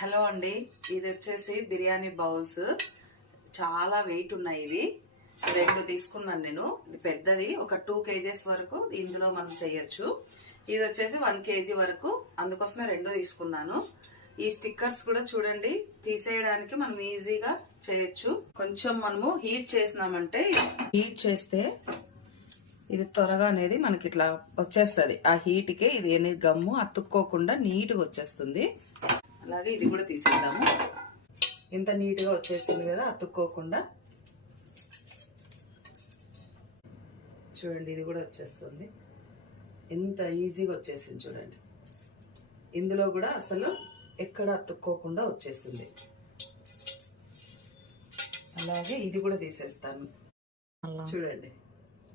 Hello అండి, ఇది వచ్చేసి బిర్యానీ బౌల్స్. చాలా వెయిట్ ఉన్నాయి. ఇవి 2 తీసుకున్నాను నేను. ఇది పెద్దది, ఒక 2 kgs వరకు ఇందులో మనం చేయొచ్చు. ఇది వచ్చేసి 1 kg వరకు, అందుకోసమే 2 తీసుకున్నాను. ఈ స్టిక్కర్స్ కూడా చూడండి, తీసేయడానికి మనం ఈజీగా చేయొచ్చు. కొంచెం మనము హీట్ చేసినామంటే, హీట్ చేస్తే ఇది త్వరగా అనేది మనకి ఇట్లా వచ్చేస్తుంది. ఆ హీట్కే ఇది అనేది గమ్ము అతుక్కోకుండా నీట్గా వచ్చేస్తుంది. అలాగే ఇది కూడా తీసేద్దాము. ఇంత నీట్గా వచ్చేసింది కదా, అతుక్కోకుండా. చూడండి, ఇది కూడా వచ్చేస్తుంది. ఎంత ఈజీగా వచ్చేసింది చూడండి. ఇందులో కూడా అసలు ఎక్కడ అతుక్కోకుండా వచ్చేసింది. అలాగే ఇది కూడా తీసేస్తాను. చూడండి,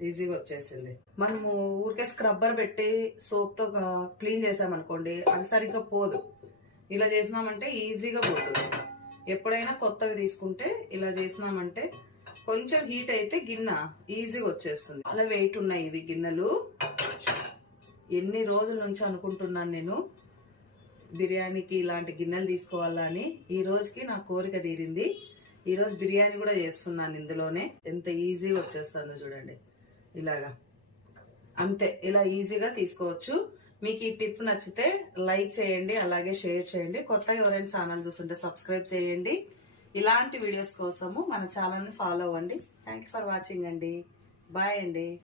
ఈజీగా వచ్చేసింది. మనము ఊరికే స్క్రబ్బర్ పెట్టి సోప్తో క్లీన్ చేసామనుకోండి, అది సరిగ్గా పోదు. ఇలా చేసినామంటే ఈజీగా పోతుంది. ఎప్పుడైనా కొత్తవి తీసుకుంటే ఇలా చేసినామంటే కొంచెం హీట్ అయితే గిన్నె ఈజీగా వచ్చేస్తుంది. అలా వెయిట్ ఉన్నాయి ఇవి గిన్నెలు. ఎన్ని రోజుల నుంచి అనుకుంటున్నాను నేను బిర్యానీకి ఇలాంటి గిన్నెలు తీసుకోవాలని. ఈ రోజుకి నా కోరిక తీరింది. ఈ రోజు బిర్యానీ కూడా చేస్తున్నాను ఇందులోనే. ఎంత ఈజీగా వచ్చేస్తుందో చూడండి. ఇలాగా అంతే, ఇలా ఈజీగా తీసుకోవచ్చు. మీకు ఈ టిప్ నచ్చితే లైక్ చేయండి, అలాగే షేర్ చేయండి. కొత్తగా ఎవరైనా ఛానల్ చూస్తుంటే సబ్స్క్రైబ్ చేయండి. ఇలాంటి వీడియోస్ కోసము మన ఛానల్ని ఫాలో అవ్వండి. థ్యాంక్ యూ ఫర్ వాచింగ్ అండి. బాయ్ అండి.